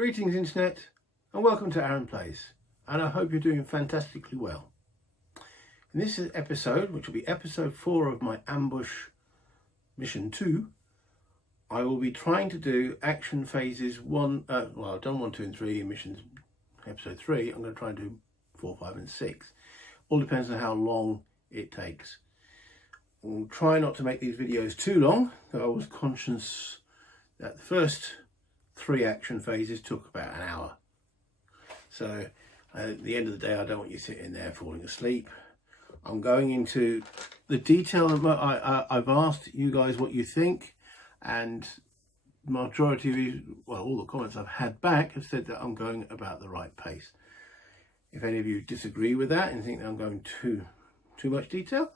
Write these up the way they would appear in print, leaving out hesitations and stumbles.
Greetings Internet and welcome to Aaron Plays, and I hope you're doing fantastically well. In this episode, which will be episode 4 of my ambush mission 2, I will be trying to do action phases 1, well I've done 1, 2 and 3 in missions episode 3. I'm going to try and do 4, 5 and 6. All depends on how long it takes. I'll try not to make these videos too long. I was conscious that the first 3 action phases took about an hour. So at the end of the day, I don't want you sitting there falling asleep. I'm going into the detail of I've asked you guys what you think, and majority of you, well, all the comments I've had back have said that I'm going about the right pace. If any of you disagree with that and think that I'm going too much detail,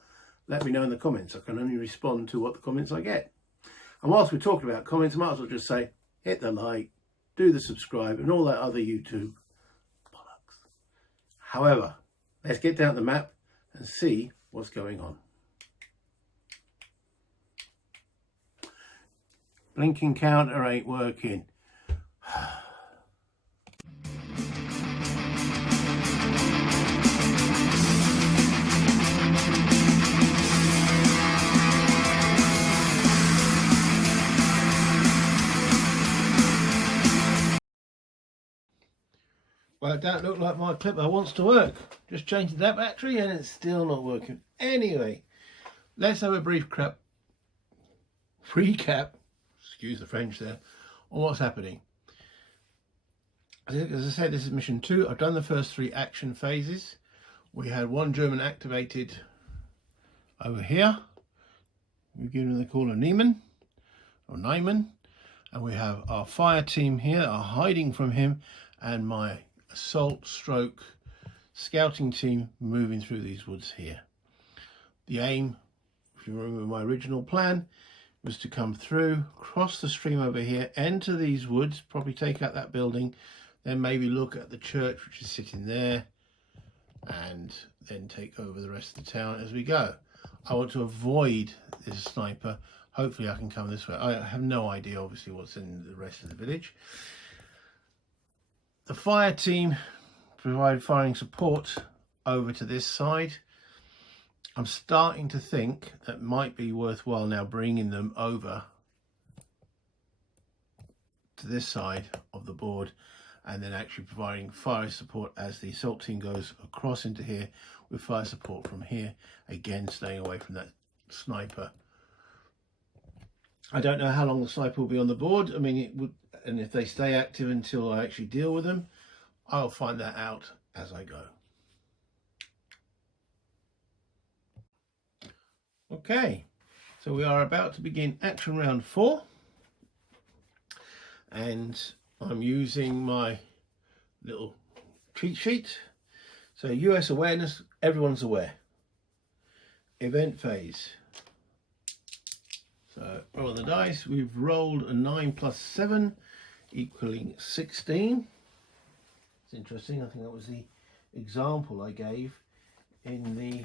let me know in the comments. I can only respond to what the comments I get. And whilst we're talking about comments, I might as well just say, hit the like, do the subscribe, and all that other YouTube bollocks. However, let's get down the map and see what's going on. Blinking counter ain't working. Well, it don't look like my clipper wants to work. Just changed that battery and it's still not working. Anyway, let's have a brief recap, excuse the French there, on what's happening. As I said, this is mission 2. I've done the first 3 action phases. We had 1 German activated over here. We've given him the call of Niemann, and we have our fire team here are hiding from him, and my assault stroke scouting team moving through these woods here. The aim, if you remember my original plan, was to come through, cross the stream over here, enter these woods, probably take out that building, then maybe look at the church which is sitting there, and then take over the rest of the town as we go. I want to avoid this sniper. Hopefully I can come this way. I have no idea obviously what's in the rest of the village. The fire team provide firing support over to this side. I'm starting to think that might be worthwhile now bringing them over to this side of the board and then actually providing fire support as the assault team goes across into here with fire support from here, again staying away from that sniper. I don't know how long the sniper will be on the board. I mean, it would, and if they stay active until I actually deal with them, I'll find that out as I go. Okay, so we are about to begin action round 4, and I'm using my little cheat sheet. So US awareness, everyone's aware. Event phase. So roll the dice. We've rolled a 9 plus 7 equaling 16. It's interesting. I think that was the example I gave in the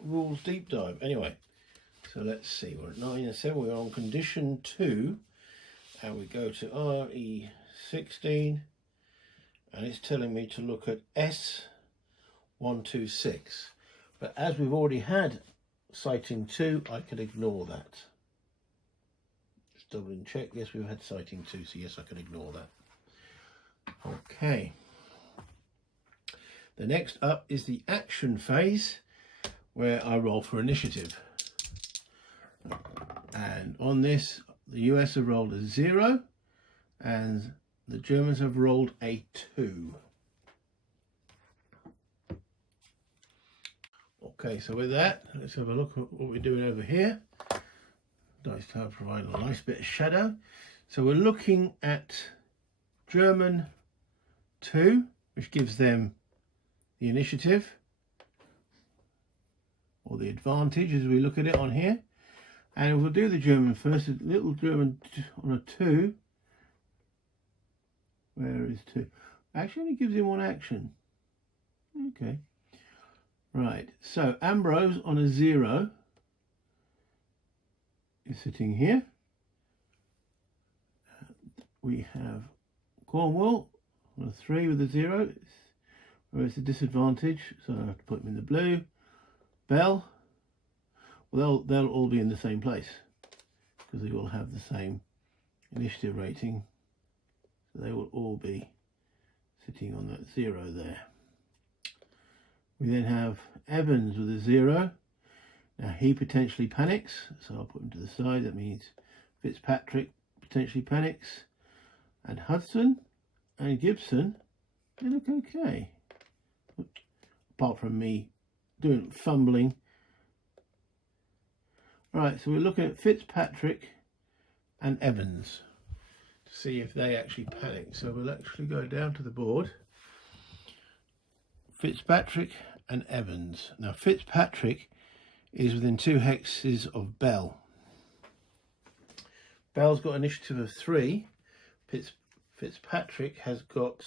rules deep dive. Anyway, so let's see. We're at 9 and 7. We're on condition 2, and we go to RE16, and it's telling me to look at S126. But as we've already had sighting 2, I can ignore that. Just double and check. Yes, we've had sighting 2, so yes, I can ignore that. Okay. The next up is the action phase, where I roll for initiative. And on this, the US have rolled a 0, and the Germans have rolled a 2. Okay, so with that, let's have a look at what we're doing over here. Dice tile providing a nice bit of shadow. So we're looking at German 2, which gives them the initiative, or the advantage as we look at it on here. And we'll do the German first. A little German on a 2. Where is 2? Actually only gives him 1 action. Okay. Right, so Ambrose on a 0 is sitting here. we have Cornwall on a 3 with a 0, where it's a disadvantage, so I have to put them in the blue. Bell, well, they'll all be in the same place because they all have the same initiative rating, so they will all be sitting on that 0 there. We then have Evans with a 0. Now he potentially panics, so I'll put him to the side. That means Fitzpatrick potentially panics, and Hudson and Gibson, they look okay, apart from me doing fumbling. Right, so we're looking at Fitzpatrick and Evans to see if they actually panic. So we'll actually go down to the board. Fitzpatrick and Evans. Now Fitzpatrick is within 2 hexes of Bell. Bell's got initiative of 3. Fitzpatrick has got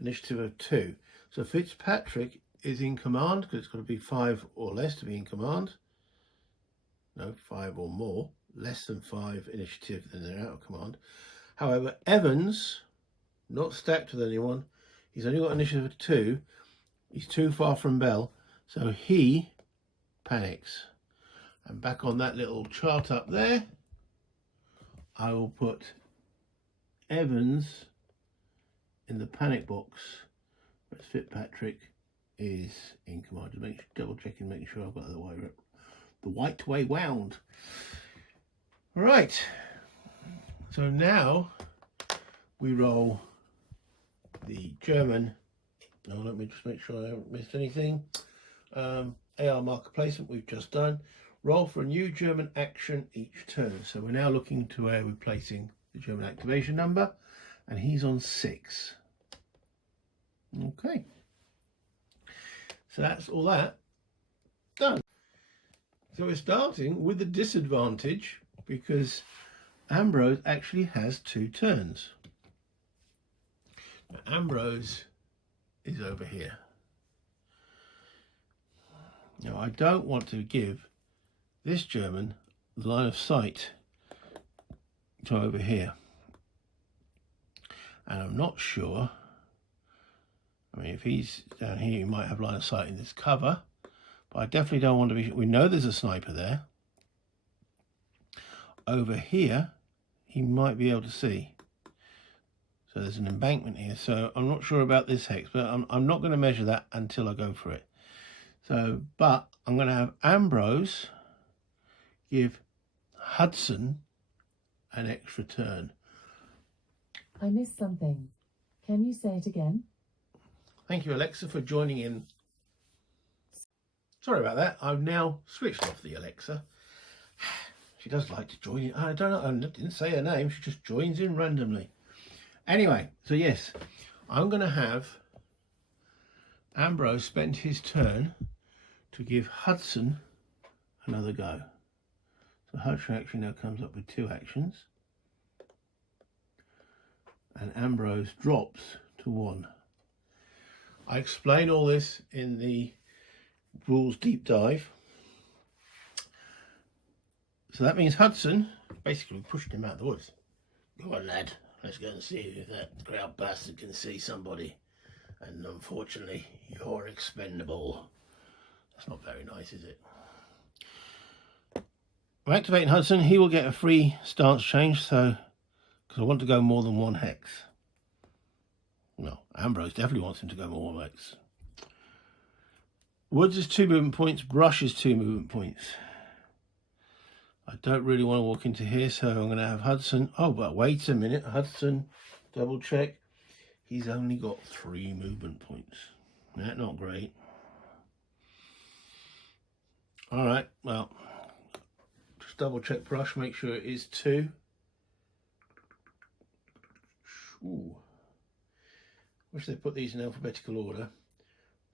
initiative of 2. So Fitzpatrick is in command because it's got to be 5 or less to be in command. No, 5 or more. Less than 5 initiative, then they're out of command. However, Evans, not stacked with anyone, he's only got initiative of 2. He's too far from Bell, so he panics. And back on that little chart up there, I will put Evans in the panic box, but Fitzpatrick is in command. Just double checking, making sure I've got the white way wound. Right, so now we roll the German. Now let me just make sure I haven't missed anything. AR marker placement we've just done. Roll for a new German action each turn. So we're now looking to where we're placing the German activation number, and he's on 6. Okay, so that's all that done. So we're starting with the disadvantage because Ambrose actually has 2 turns. Now, Ambrose is over here. Now I don't want to give this German the line of sight to over here, and I'm not sure. I mean, if he's down here, he might have line of sight in this cover, but I definitely don't want to be. We know there's a sniper there. Over here, he might be able to see. So there's an embankment here. So I'm not sure about this hex, but I'm not going to measure that until I go for it. So, but I'm going to have Ambrose give Hudson an extra turn. I missed something. Can you say it again? Thank you, Alexa, for joining in. Sorry about that. I've now switched off the Alexa. She does like to join in. I don't know. I didn't say her name. She just joins in randomly. Anyway, so yes, I'm going to have Ambrose spend his turn to give Hudson another go. So Hudson actually now comes up with 2 actions, and Ambrose drops to 1. I explain all this in the rules deep dive. So that means Hudson basically pushed him out of the woods. Go on, lad, let's go and see if that grey bastard can see somebody. And unfortunately, you're expendable. That's not very nice, is it? I'm activating Hudson. He will get a free stance change, so because I want to go more than 1 hex. No, Ambrose definitely wants him to go more than 1 hex. Woods is 2 movement points. Brush is 2 movement points. I don't really want to walk into here, so I'm going to have Hudson. Oh, but wait a minute. Hudson, double check. He's only got 3 movement points. That's not great. All right, well, just double check brush, make sure it is 2. Ooh. Wish they put these in alphabetical order.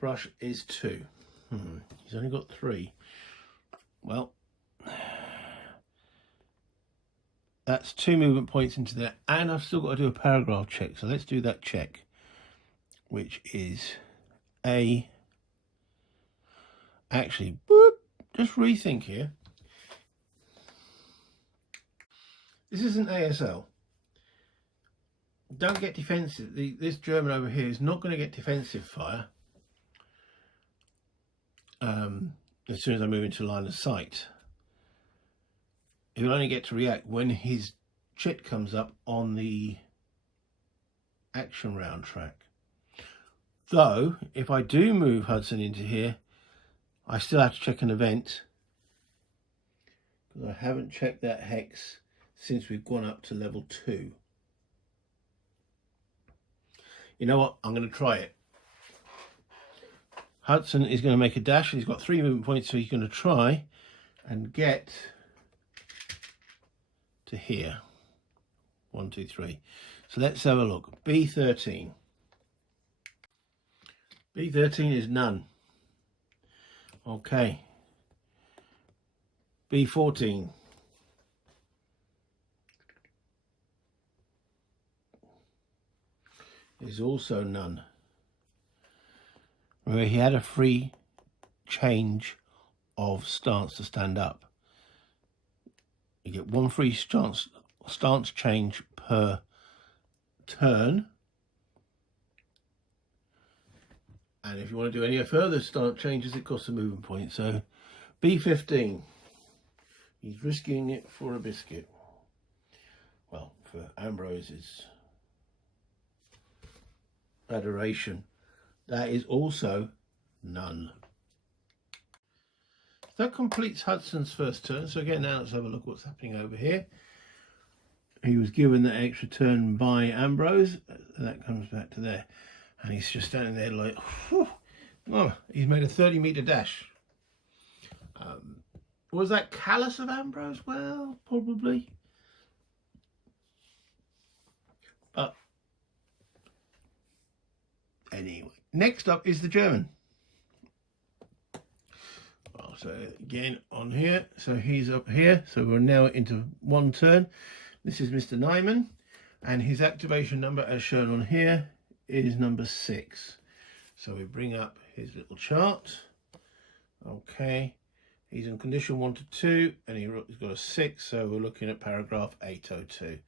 Brush is 2. He's only got 3. Well, that's 2 movement points into there, and I've still got to do a paragraph check. So let's do that check, which is actually, boop, just rethink here. This is an ASL. don't get defensive. This German over here is not going to get defensive fire as soon as I move into line of sight. He'll only get to react when his chit comes up on the action round track. Though, if I do move Hudson into here, I still have to check an event, because I haven't checked that hex since we've gone up to level 2. You know what? I'm going to try it. Hudson is going to make a dash. He's got 3 movement points, so he's going to try and get to here. 1, 2, 3. So let's have a look. B13. B13 is none. Okay. B14. Is also none. Where he had a free change of stance to stand up. You get 1 free stance change per turn. And if you want to do any further stance changes, it costs a movement point. So B15. He's risking it for a biscuit. Well, for Ambrose's adoration. That is also none. That completes Hudson's first turn. So again, now let's have a look what's happening over here. He was given that extra turn by Ambrose. And that comes back to there. And he's just standing there like, whew. Oh, he's made a 30-meter dash. Was that callous of Ambrose? Well, probably. But anyway, next up is the German. Well, so again on here, so he's up here. So we're now into 1 turn. This is Mr. Nyman, and his activation number, as shown on here, is number 6. So we bring up his little chart. Okay, he's in condition 1 to 2, and he's got a 6. So we're looking at paragraph 802.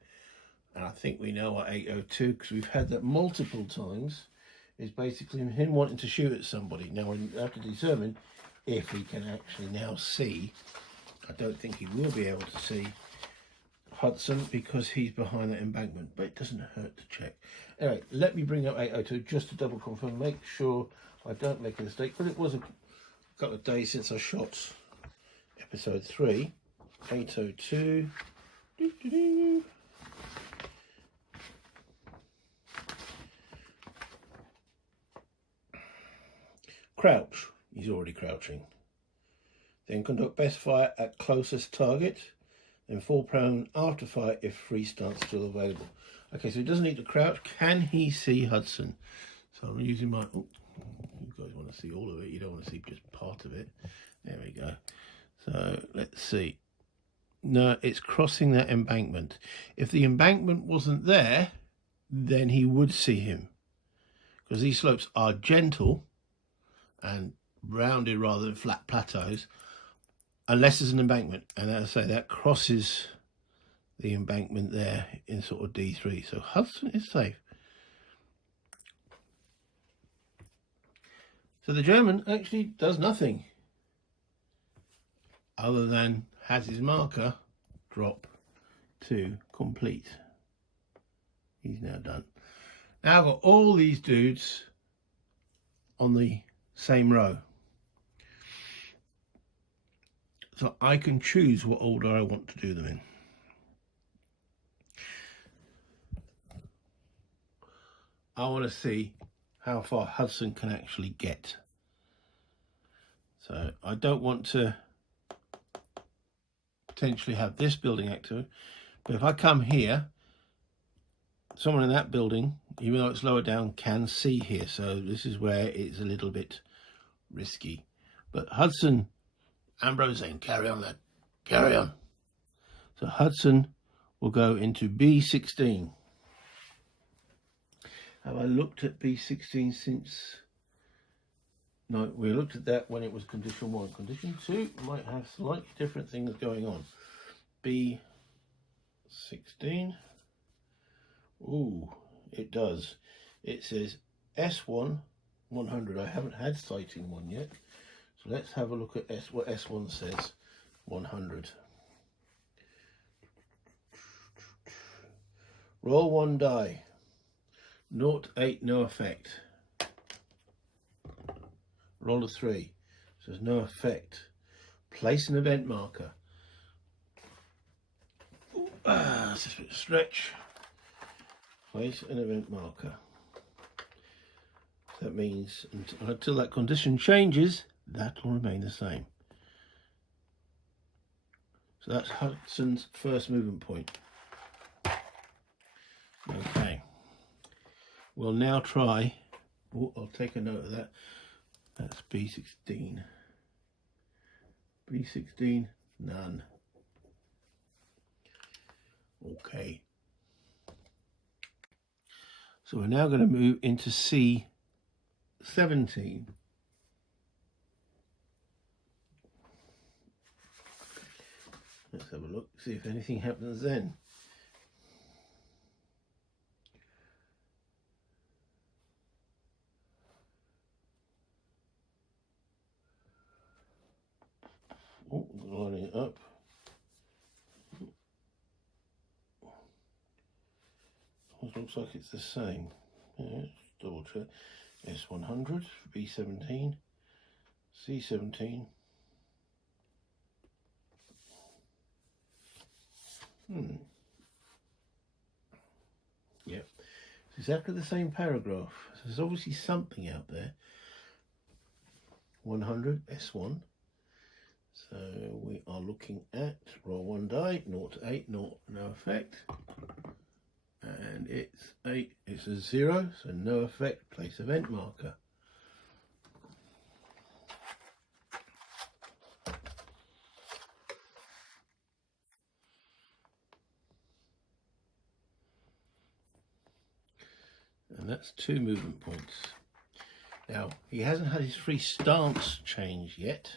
And I think we know what 802, because we've had that multiple times, is basically him wanting to shoot at somebody. Now we have to determine if he can actually now see. I don't think he will be able to see Hudson because he's behind that embankment, but it doesn't hurt to check. Anyway, let me bring up 802 just to double confirm, make sure I don't make a mistake, but it was a couple of days since I shot episode 3. 802. Doo-doo-doo. Crouch. He's already crouching. Then conduct best fire at closest target. Then fall prone after fire if free stance still available. Okay, so he doesn't need to crouch. Can he see Hudson? So I'm using my... Oh, you guys want to see all of it. You don't want to see just part of it. There we go. So let's see. No, it's crossing that embankment. If the embankment wasn't there, then he would see him. Because these slopes are gentle and rounded rather than flat plateaus, unless there's an embankment, and as I say, that crosses the embankment there in sort of D3. So Hudson is safe. So the German actually does nothing other than has his marker drop to complete. He's now done. Now I've got all these dudes on the same row. So I can choose what order I want to do them in. I want to see how far Hudson can actually get. So I don't want to potentially have this building active, but if I come here, someone in that building, even though it's lower down, can see here. So this is where it's a little bit risky. But Hudson, Ambrose saying, carry on, lad, carry on. So Hudson will go into B16. Have I looked at B16 since? No, we looked at that when it was condition 1. Condition 2 might have slightly different things going on. B16. Ooh, it does. It says S1 100. I haven't had sighting 1 yet. So let's have a look at what S1 says. 100. Roll 1 die. 0 to 8, no effect. Roll a 3. Says no effect. Place an event marker. That's just a bit of stretch. Place an event marker. That means until that condition changes, that will remain the same. So that's Hudson's first movement point. Okay. We'll now try. Oh, I'll take a note of that. That's B16. B16, none. Okay. So we're now going to move into C17. Let's have a look, see if anything happens then. Oh, lining it up. It looks like it's the same. Yeah, let's double check. S100, B17, C17. Yep, it's exactly the same paragraph. So there's obviously something out there. 100, S1. So we are looking at roll 1 die, 0 to 8, no effect. And it's 8, it's a 0, so no effect, place event marker. And that's 2 movement points. Now, he hasn't had his free stance change yet.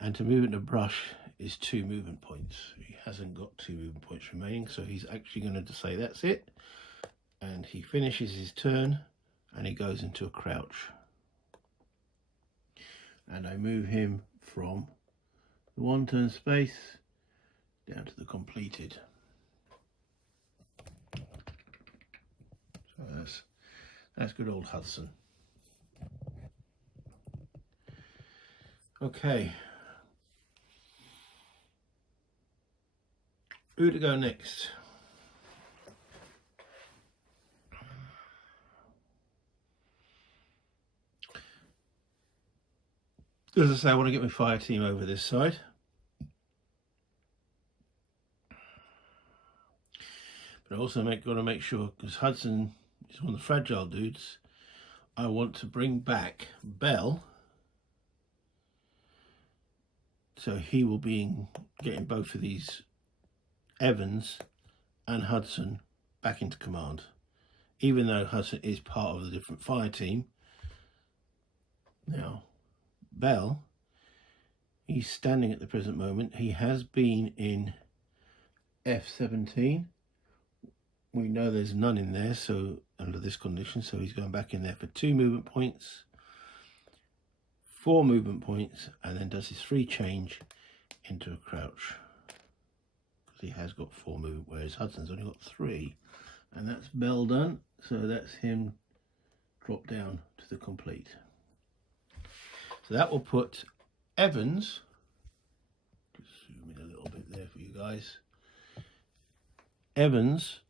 And to move into brush is 2 movement points. He hasn't got 2 movement points remaining, so he's actually going to say that's it. And he finishes his turn and he goes into a crouch. And I move him from the 1 turn space down to the completed. So that's good old Hudson. Okay. Who to go next? As I say, I want to get my fire team over this side. But I also got to make sure, because Hudson is one of the fragile dudes, I want to bring back Bell. So he will be getting both of these Evans and Hudson back into command. Even though Hudson is part of the different fire team. Now, Bell, he's standing at the present moment. He has been in F17. We know there's none in there, so under this condition, so he's going back in there for 2 movement points, 4 movement points, and then does his free change into a crouch. Because he has got 4 movement, whereas Hudson's only got 3. And that's Bell done, so that's him drop down to the complete. So that will put Evans, just zoom in a little bit there for you guys, Evans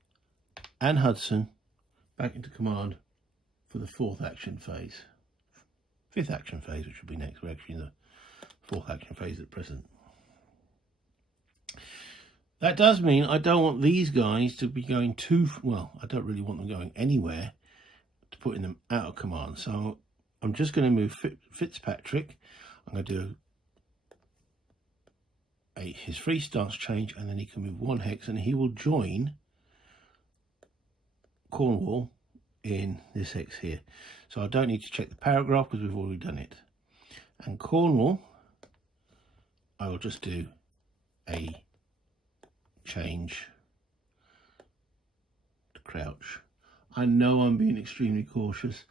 and Hudson back into command for the 4th action phase. 5th action phase, which will be next. We're actually in the 4th action phase at present. That does mean I don't want these guys to be going too, well, I don't really want them going anywhere to putting them out of command. So I'm just going to move Fitzpatrick. I'm going to do his free stance change, and then he can move 1 hex and he will join Cornwall in this hex here. So I don't need to check the paragraph because we've already done it. And Cornwall, I will just do a change crouch. I know I'm being extremely cautious,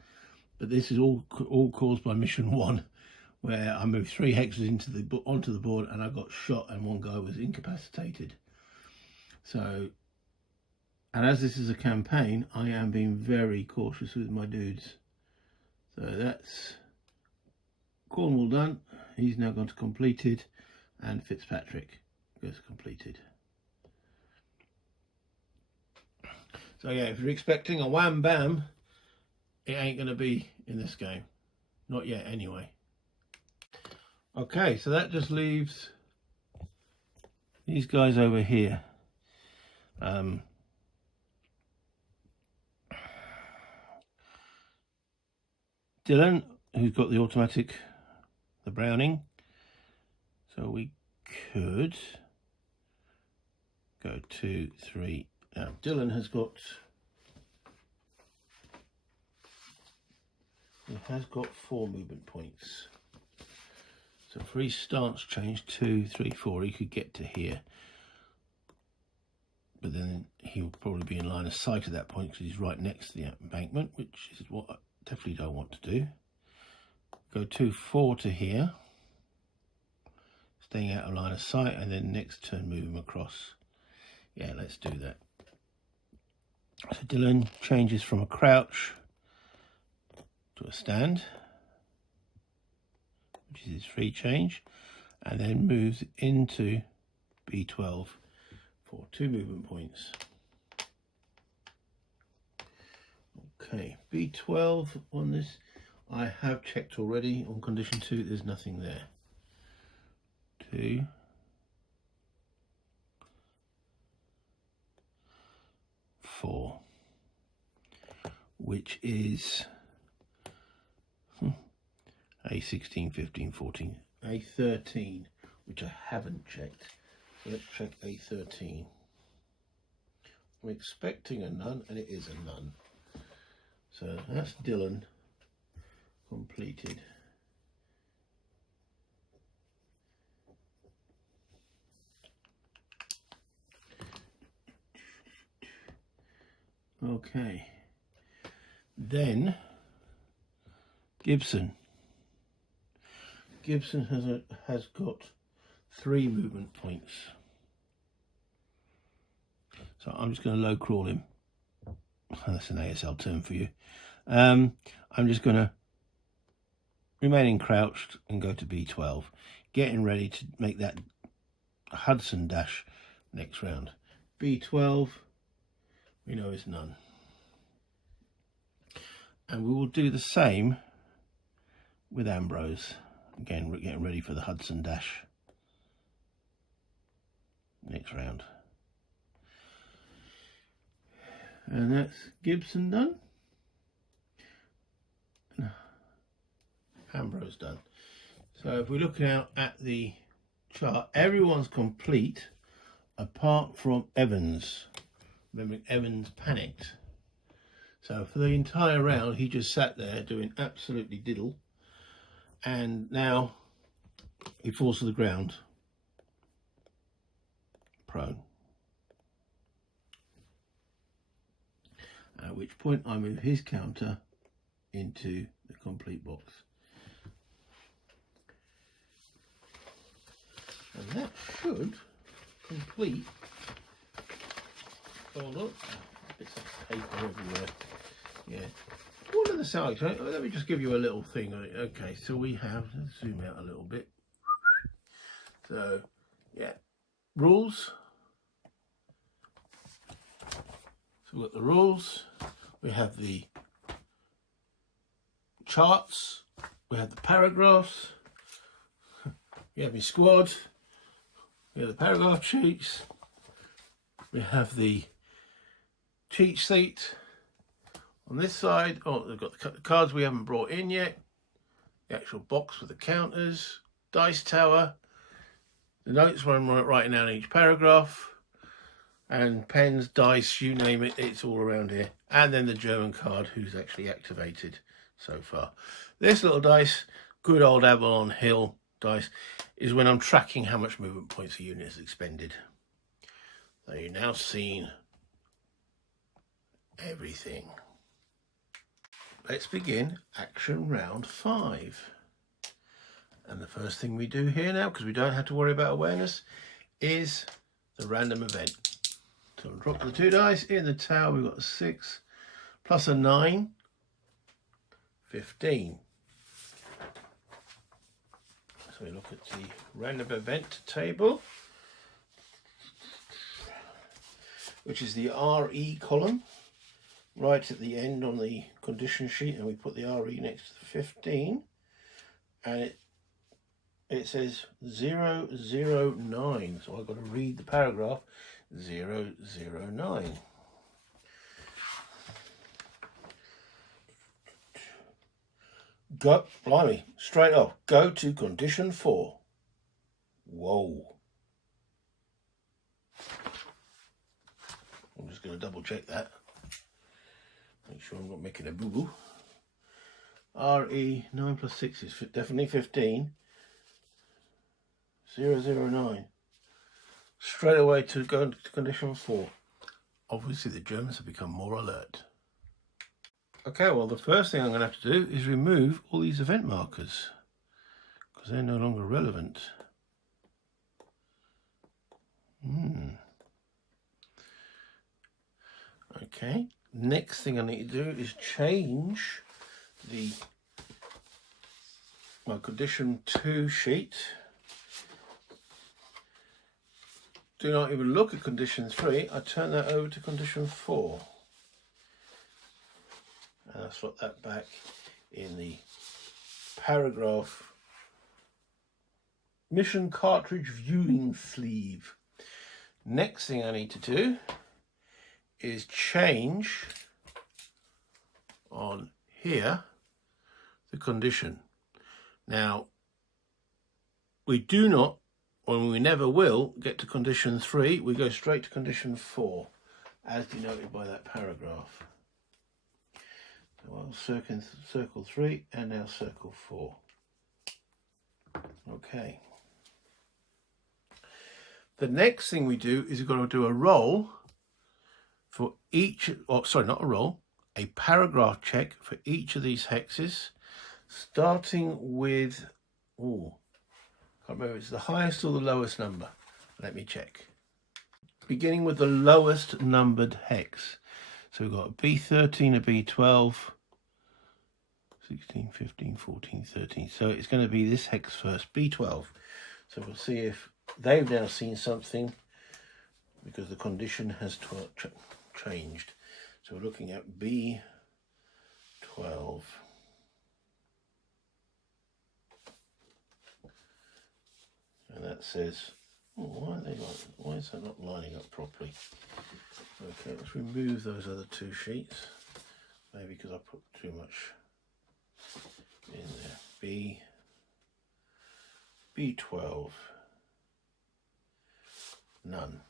but this is all caused by mission 1, where I moved 3 hexes onto the board and I got shot and one guy was incapacitated. So, and as this is a campaign, I am being very cautious with my dudes. So that's Cornwall done. He's now gone to completed, and Fitzpatrick goes to completed. So yeah, if you're expecting a wham bam, it ain't going to be in this game. Not yet, anyway. Okay, so that just leaves these guys over here. Dylan, who's got the automatic, the Browning. So we could go 2, 3. Now Dylan has got, he has got 4 movement points. So for his stance change, 2, 3, 4, he could get to here. But then he will probably be in line of sight at that point because he's right next to the embankment, which is what I definitely don't want to do. Go 2, 4 to here, staying out of line of sight, and then next turn move him across. Yeah, let's do that. So Dylan changes from a crouch to a stand, which is his free change, and then moves into B12 for 2 movement points. Okay, B12 on this, I have checked already on condition 2, there's nothing there. 2, 4, which is A16, 15, 14, A13, which I haven't checked. So let's check A13. I'm expecting a none, and it is a none. So that's Dylan completed. Okay. Then Gibson. Gibson has got 3 movement points. So I'm just going to low crawl him. That's an ASL term for you. I'm just going to remain crouched and go to B12, getting ready to make that Hudson dash next round. B12, we know is none. And we will do the same with Ambrose. Again, we're getting ready for the Hudson dash next round. And that's Gibson done. Ambrose done. So if we're looking out at the chart, everyone's complete apart from Evans. Remember, Evans panicked. So for the entire round, he just sat there doing absolutely diddle. And now he falls to the ground, prone. At which point I move his counter into the complete box. And that should complete. Hold on, bits of paper everywhere. Yeah. One of the sides, right? Let me just give you a little thing on it. Okay, so we have, let's zoom out a little bit. So, yeah, rules. So we've got the rules, we have the charts, we have the paragraphs, we have my squad, we have the paragraph sheets, we have the cheat sheet. On this side, oh, they've got the cards we haven't brought in yet, the actual box with the counters, dice tower, the notes where I'm writing down each paragraph, and pens, dice, you name it, it's all around here. And then the German card, who's actually activated so far. This little dice, good old Avalon Hill dice, is when I'm tracking how much movement points a unit has expended. So you've now seen everything. Let's begin action round 5. And the first thing we do here now, because we don't have to worry about awareness, is the random event. So we'll drop the 2 dice. In the tower we've got a 6 plus a 9, 15. So we look at the random event table, which is the RE column right at the end on the condition sheet, and we put the RE next to the 15, and it says 009, so I've got to read the paragraph 009. Go, blimey, straight off, go to condition 4. Whoa. I'm just going to double check that. Make sure I'm not making a boo-boo. RE 9 plus 6 is definitely 15. 009. Straight away to go into condition 4. Obviously the Germans have become more alert. Okay, well the first thing I'm going to have to do is remove all these event markers because they're no longer relevant. Okay, next thing I need to do is change my condition 2 sheet. Do not even look at condition 3. I turn that over to condition 4. And I slot that back in the paragraph mission cartridge viewing sleeve. Next thing I need to do is change on here the condition. Now, we do not, and we never will, get to condition 3. We go straight to condition 4, as denoted by that paragraph. So I'll circle 3 and now circle 4. Okay. The next thing we do is we've got to do a roll for each, or sorry, not a roll, a paragraph check for each of these hexes, starting with, can't remember if it's the highest or the lowest number. Let me check. Beginning with the lowest numbered hex. So we've got a B13, a B12, 16, 15, 14, 13. So it's going to be this hex first, B12. So we'll see if they've now seen something because the condition has changed. So we're looking at B12. And that says, why is that not lining up properly? Okay, let's remove those other 2 sheets. Maybe because I put too much in there. B12. None.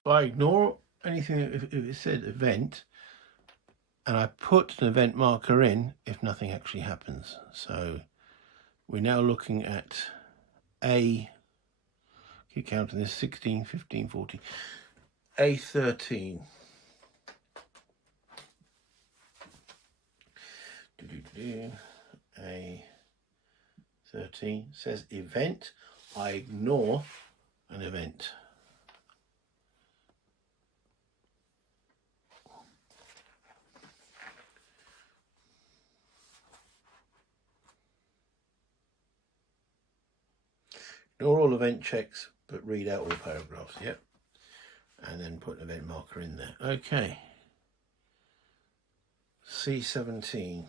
If I ignore anything, if it said event, and I put an event marker in, if nothing actually happens. So we're now looking at A, keep counting this, 16, 15, 14, A13. A13 says event. I ignore an event. Ignore all event checks, but read out all paragraphs, yep. And then put an event marker in there. Okay. C17.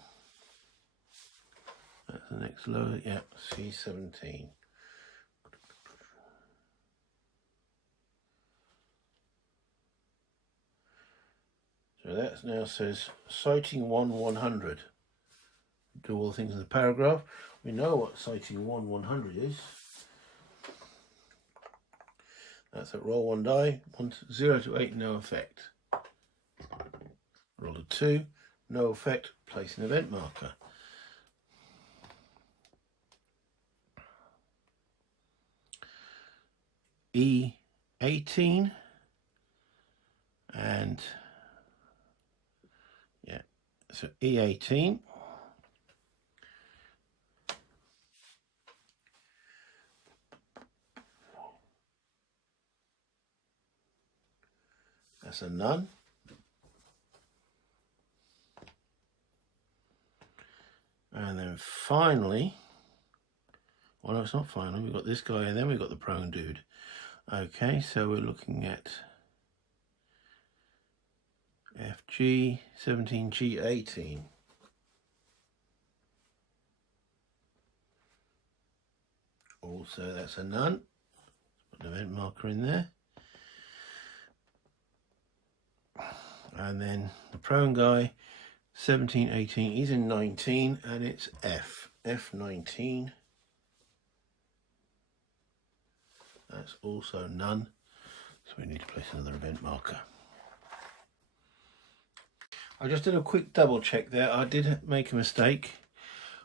That's the next lower, yeah, C17. So that now says citing 100. Do all the things in the paragraph. We know what citing 100 is. That's at roll 1 die, 0 to 8, no effect. Roll a 2, no effect, place an event marker. E18 And yeah, so E18. That's a none. And then finally, well, no, it's not finally. We've got this guy, and then we've got the prone dude. Okay, so we're looking at FG 17G 18. Also, that's a none. Put an event marker in there. And then the prone guy, 17, 18, he's in 19, and it's F. F19. That's also none. So we need to place another event marker. I just did a quick double check there. I did make a mistake.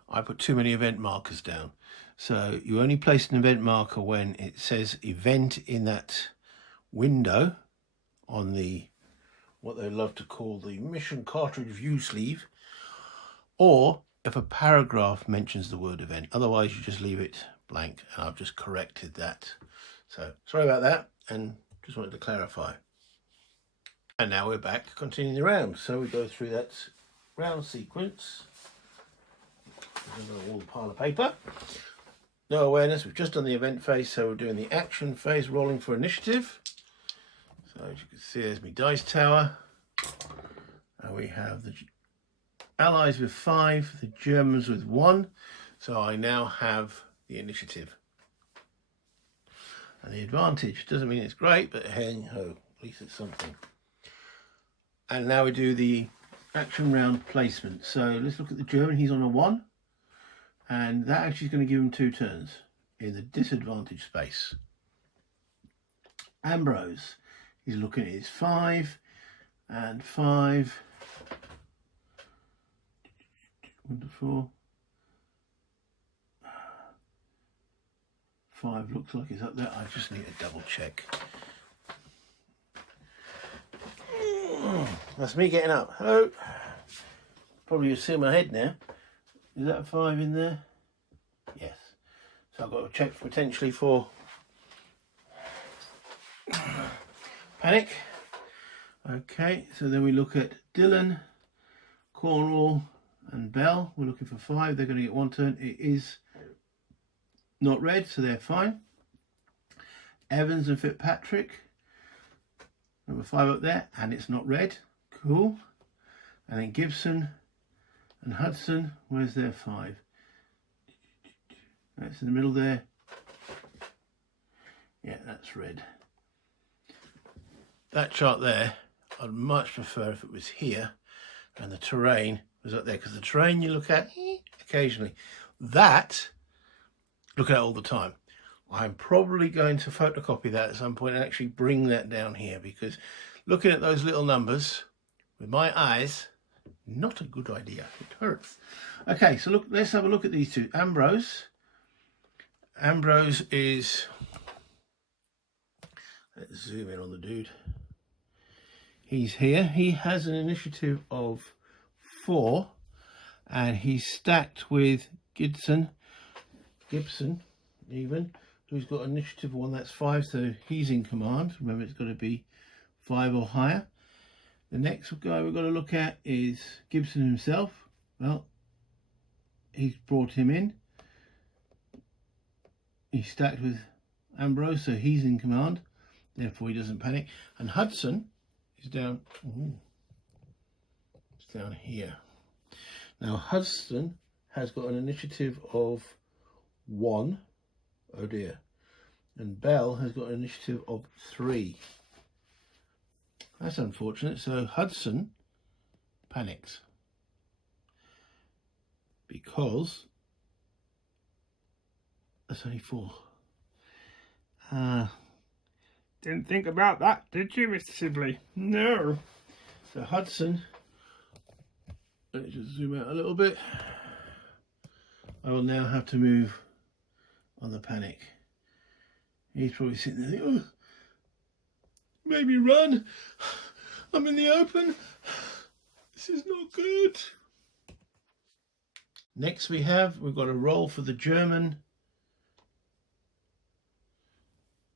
I put too many event markers down. So you only place an event marker when it says event in that window on the, what they love to call the mission cartridge view sleeve, or if a paragraph mentions the word event. Otherwise you just leave it blank, and I've just corrected that. So sorry about that, and just wanted to clarify. And now we're back continuing the round. So we go through that round sequence. All the pile of paper. No awareness, we've just done the event phase, so we're doing the action phase, rolling for initiative. So as you can see, there's my dice tower. And we have the Allies with 5, the Germans with 1. So I now have the initiative. And the advantage doesn't mean it's great, but hey ho, at least it's something. And now we do the action round placement. So let's look at the German. He's on a 1, and that actually is going to give him 2 turns in the disadvantage space. Ambrose, he's looking at his 5 and 5. Wonderful. 5 looks like it's up there. I just need to double check. That's me getting up. Hello. Probably you see my head now. Is that a 5 in there? Yes. So I've got to check potentially for panic. Okay, so then we look at Dylan, Cornwall and Bell. We're looking for 5. They're going to get 1 turn. It is not red, so they're fine. Evans and Fitzpatrick, number 5 up there, and it's not red. Cool. And then Gibson and Hudson, where's their 5? That's in the middle there. Yeah, that's red. That chart there, I'd much prefer if it was here and the terrain was up there, because the terrain you look at occasionally, that look at it all the time. I'm probably going to photocopy that at some point and actually bring that down here, because looking at those little numbers with my eyes, not a good idea. It hurts. Okay, so look, let's have a look at these two. Ambrose is, let's zoom in on the dude. He's here. He has an initiative of 4, and he's stacked with Gibson even, who's got initiative 1, that's 5, so he's in command. Remember, it's got to be 5 or higher. The next guy we've got to look at is Gibson himself. Well, he's brought him in. He's stacked with Ambrose, so he's in command. Therefore, he doesn't panic. And Hudson is down. It's down here. Now, Hudson has got an initiative of 1. Oh dear. And Bell has got an initiative of 3. That's unfortunate. So Hudson panics because that's only 4. Didn't think about that, did you, Mr. Sibley? No. So Hudson, let me just zoom out a little bit. I will now have to move on the panic. He's probably sitting there thinking, oh, maybe run. I'm in the open. This is not good. Next we've got a roll for the German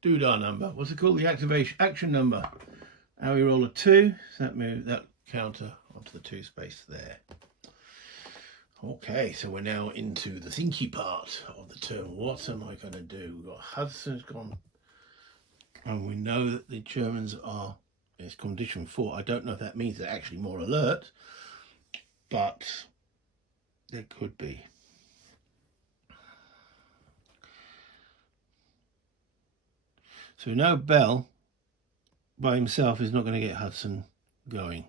doodah number. What's it called? The action number. And we roll a 2, so that counter onto the 2 space there. Okay, so we're now into the thinky part of the turn. What am I going to do? We've got Hudson's gone, and we know that the Germans are, it's condition 4. I don't know if that means they're actually more alert, but there could be. So we know Bell by himself is not going to get Hudson going.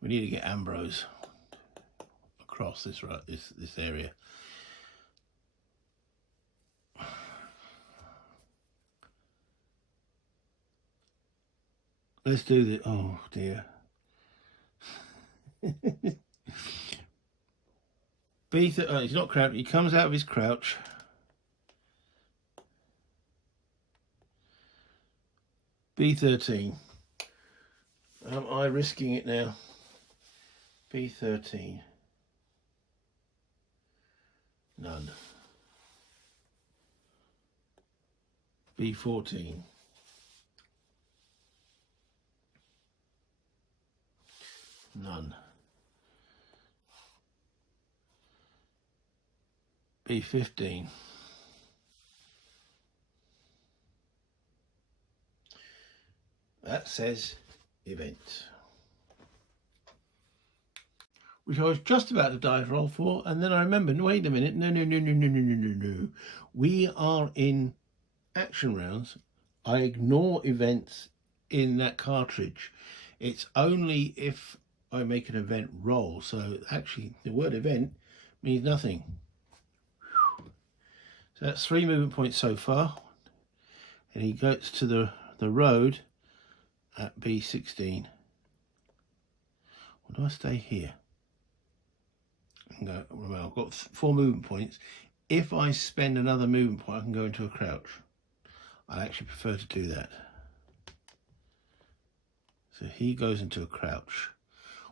We need to get Ambrose across this area. Let's do the, oh dear. He's not crouched, he comes out of his crouch. B13. Am I risking it now? B13. None. B14. None. B15. That says event. Which I was just about to dice roll for, and then I remembered, wait a minute, no. We are in action rounds. I ignore events in that cartridge. It's only if I make an event roll. So actually the word event means nothing. So that's 3 movement points so far. And he goes to the road at B16. Or do I stay here? No, remember, I've got 4 movement points. If I spend another movement point, I can go into a crouch. I actually prefer to do that. So he goes into a crouch,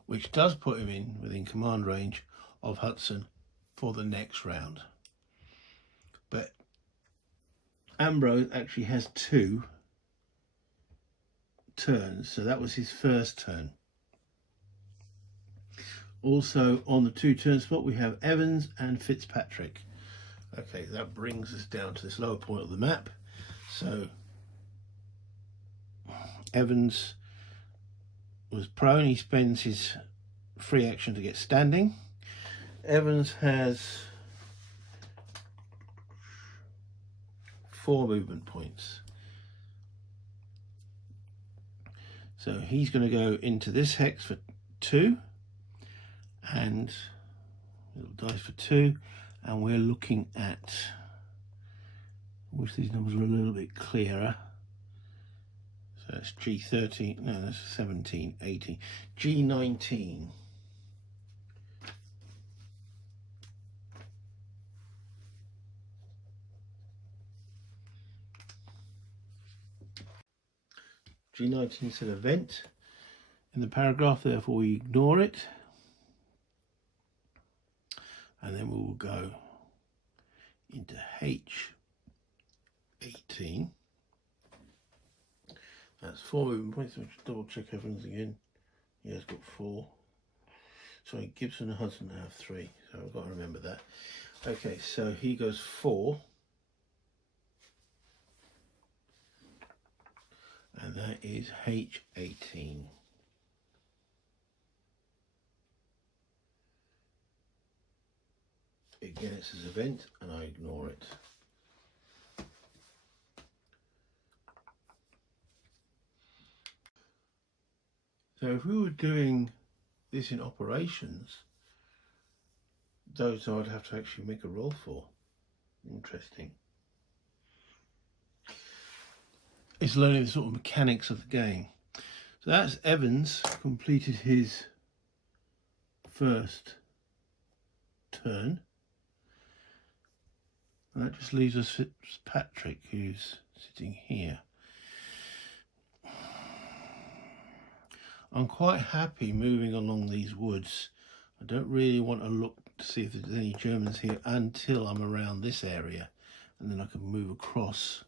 which does put him within command range of Hudson for the next round. But Ambrose actually has 2 turns, so that was his first turn. Also on the 2 turn spot we have Evans and Fitzpatrick. Okay, that brings us down to this lower point of the map. So Evans was prone, he spends his free action to get standing. Evans has 4 movement points. So he's going to go into this hex for 2. And little dice for 2, and we're looking at, I wish these numbers were a little bit clearer. So that's G13, no, that's 17, 18, G19. G19 said event in the paragraph, therefore we ignore it. And then we will go into H18. That's 4 movement points. So just double check Evans again. Yeah, it's got 4. Sorry, Gibson and Hudson have 3. So I've got to remember that. Okay, so he goes 4. And that is H18. Again, it's an event, and I ignore it. So if we were doing this in operations, those I'd have to actually make a roll for. Interesting. It's learning the sort of mechanics of the game. So that's Evans completed his first turn. And that just leaves us Fitzpatrick, who's sitting here. I'm quite happy moving along these woods. I don't really want to look to see if there's any Germans here until I'm around this area, and then I can move across.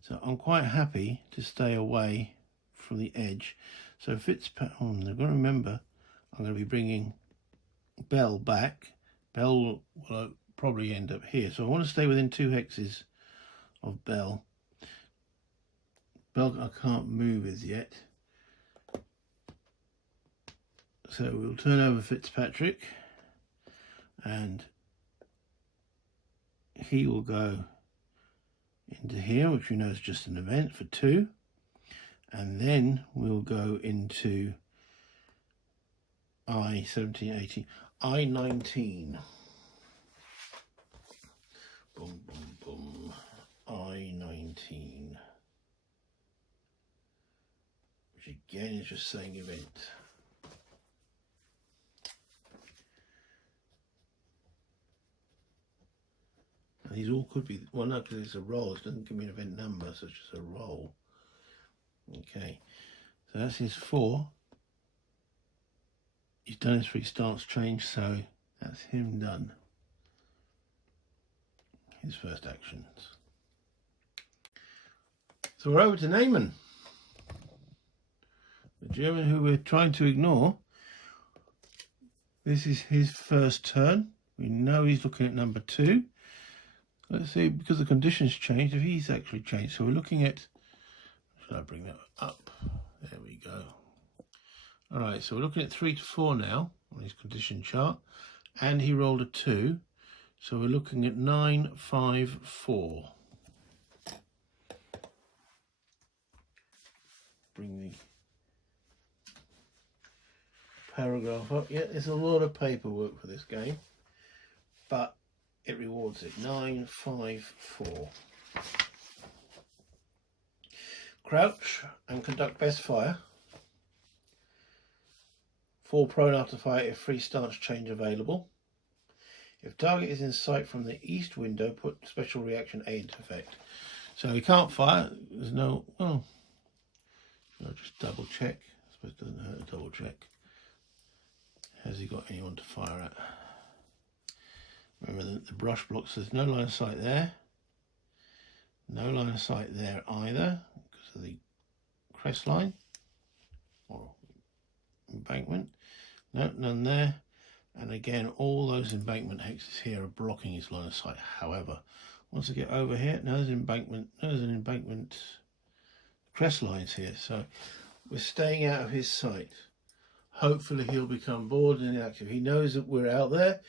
So I'm quite happy to stay away from the edge. So I've got to remember, I'm going to be bringing Bell back. Bell will probably end up here. So I want to stay within 2 hexes of Bell. Bell I can't move as yet. So we'll turn over Fitzpatrick and he will go into here, which we know is just an event for 2. And then we'll go into I-17, 18, I-19. Boom, boom, boom. I-19. Which again is just saying event. And these all could be, well no, because it's a roll, it doesn't give me an event number, so it's just a roll. Okay, so that's his 4. He's done his 3 stance change, so that's him done. His first actions. So we're over to Naaman, the German who we're trying to ignore. This is his first turn. We know he's looking at number 2. Let's see, because the conditions changed, if he's actually changed. So we're looking at, should I bring that up? There we go. All right, so we're looking at 3 to 4 now on his condition chart, and he rolled a 2. So we're looking at 9, 5, 4. Bring the paragraph up. Yeah, there's a lot of paperwork for this game, but it rewards it. 9, 5, 4. Crouch and conduct best fire. Fall prone after fire if 3 stance change available. If target is in sight from the east window, put special reaction A into effect. So he can't fire. There's no, well, I'll just double check. I suppose it doesn't hurt to double check. Has he got anyone to fire at? Remember the brush blocks, there's no line of sight there. No line of sight there either because of the crest line or embankment. No, none there. And again, all those embankment hexes here are blocking his line of sight. However, once I get over here, now there's an embankment crest lines here. So we're staying out of his sight. Hopefully he'll become bored and inactive. He knows that we're out there.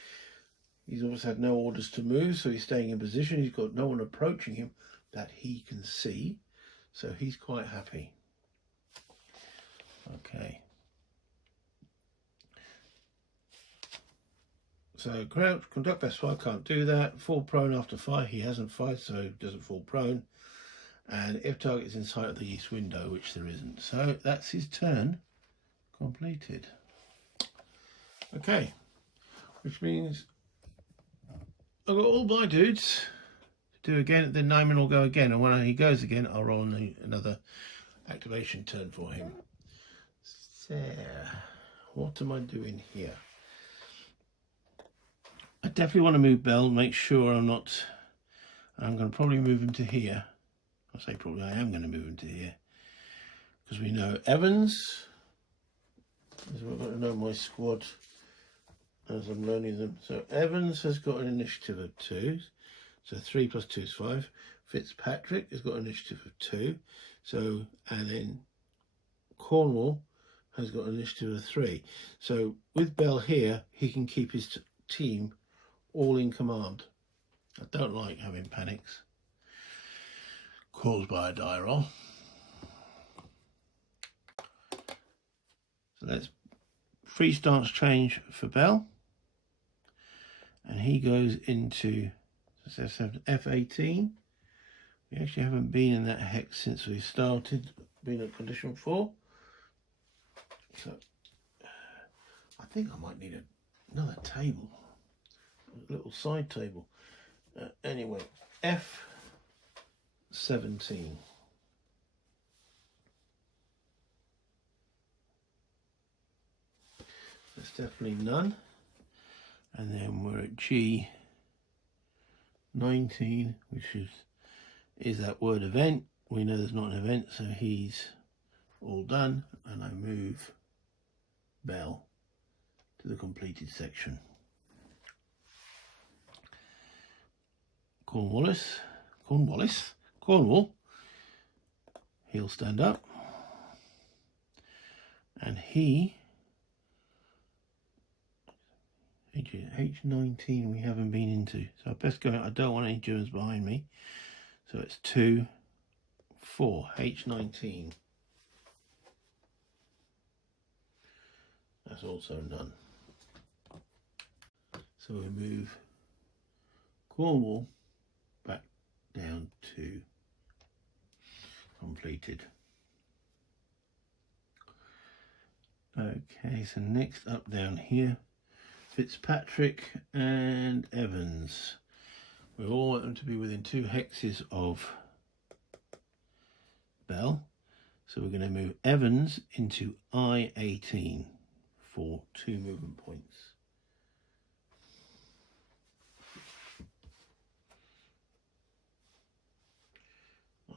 He's always had no orders to move, so he's staying in position. He's got no one approaching him that he can see. So he's quite happy. Okay. So crouch, conduct best fire, can't do that. Fall prone after fire, he hasn't fired, so he doesn't fall prone. And if target is in sight of the east window, which there isn't. So that's his turn completed. Okay, which means I've got all my dudes to do again, then Naaman will go again, and when he goes again, I'll roll another activation turn for him. So, what am I doing here? I definitely want to move Bell, make sure I'm not, I'm going to probably move him to here. I say probably, I am going to move him to here. Because we know Evans, as I've got to know my squad as I'm learning them. So Evans has got an initiative of 2. So 3 plus 2 is 5. Fitzpatrick has got an initiative of 2. So, and then Cornwall has got an initiative of 3. So with Bell here, he can keep his team all in command. I don't like having panics caused by a die roll. So let's free stance change for Bell. And he goes into F18. We actually haven't been in that hex since we started, been at condition 4. So I think I might need another table. A little side table. Anyway, F17. That's definitely none. And then we're at G19, which is that word event. We know there's not an event, so he's all done. And I move Bell to the completed section. Cornwall, he'll stand up. And he, H19 we haven't been into, so I best go. I don't want any Germans behind me, so it's 2, 4, H19. That's also none. So we move Cornwall back down to completed. Okay, so next up down here, Fitzpatrick and Evans. We all want them to be within 2 hexes of Bell. So we're going to move Evans into I-18 for 2 movement points.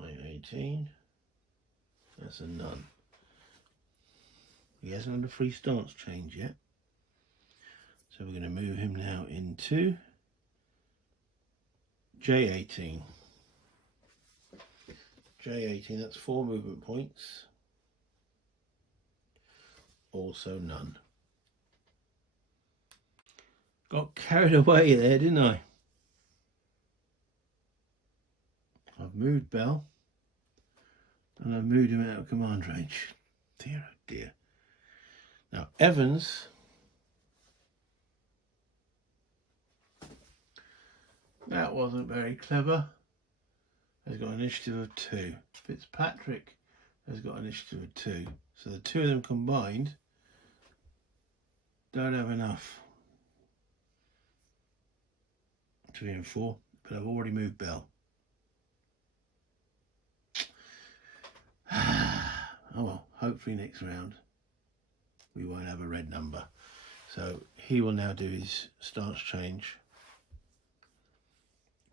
I-18, that's a none. He hasn't had a free stance change yet. So we're going to move him now into J18. J18, that's 4 movement points. Also none. Got carried away there, didn't I? I've moved Bell. And I've moved him out of command range. Dear, oh dear. Now, Evans, that wasn't very clever, has got an initiative of 2. Fitzpatrick has got an initiative of 2. So the 2 of them combined don't have enough to be in 4, but I've already moved Bell. Oh well, hopefully next round we won't have a red number. So he will now do his stance change.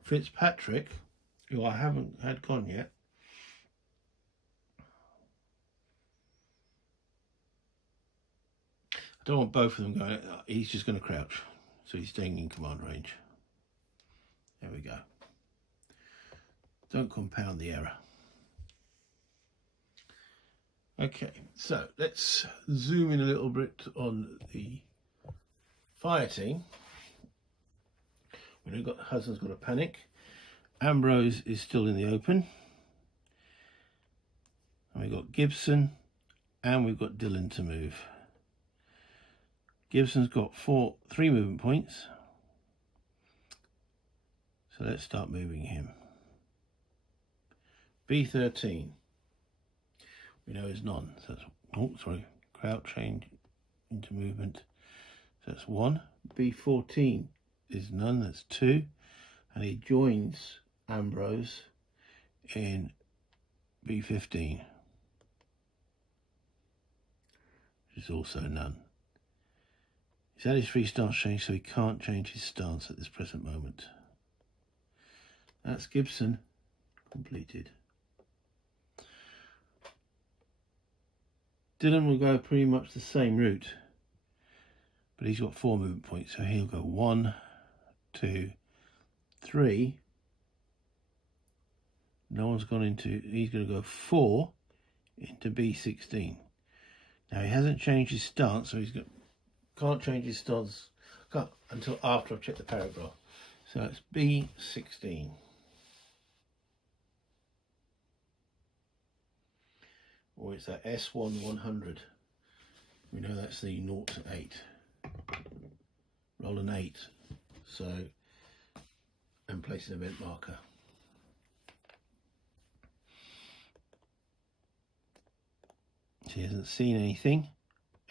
Fitzpatrick, who I haven't had gone yet, I don't want both of them going. He's just going to crouch, so he's staying in command range. There we go. Don't compound the error. Okay, so let's zoom in a little bit on the fire team. We know Hudson's got a panic. Ambrose is still in the open. And we've got Gibson and we've got Dylan to move. Gibson's got 3 movement points. So let's start moving him. B13. We know is none. So that's, crowd change into movement. So that's 1. B14 is none, that's 2. And he joins Ambrose in B15, which is also none. He's had his free stance change, so he can't change his stance at this present moment. That's Gibson completed. Dylan will go pretty much the same route, but he's got 4 movement points, so he'll go 1, 2, 3. No one's gone into, he's going to go 4 into B16. Now he hasn't changed his stance, so can't change his stance until after I've checked the paragraph. So it's B16. Or it's that S1 100. We know that's the 0 to 8. Roll an 8. So, and place an event marker. He hasn't seen anything,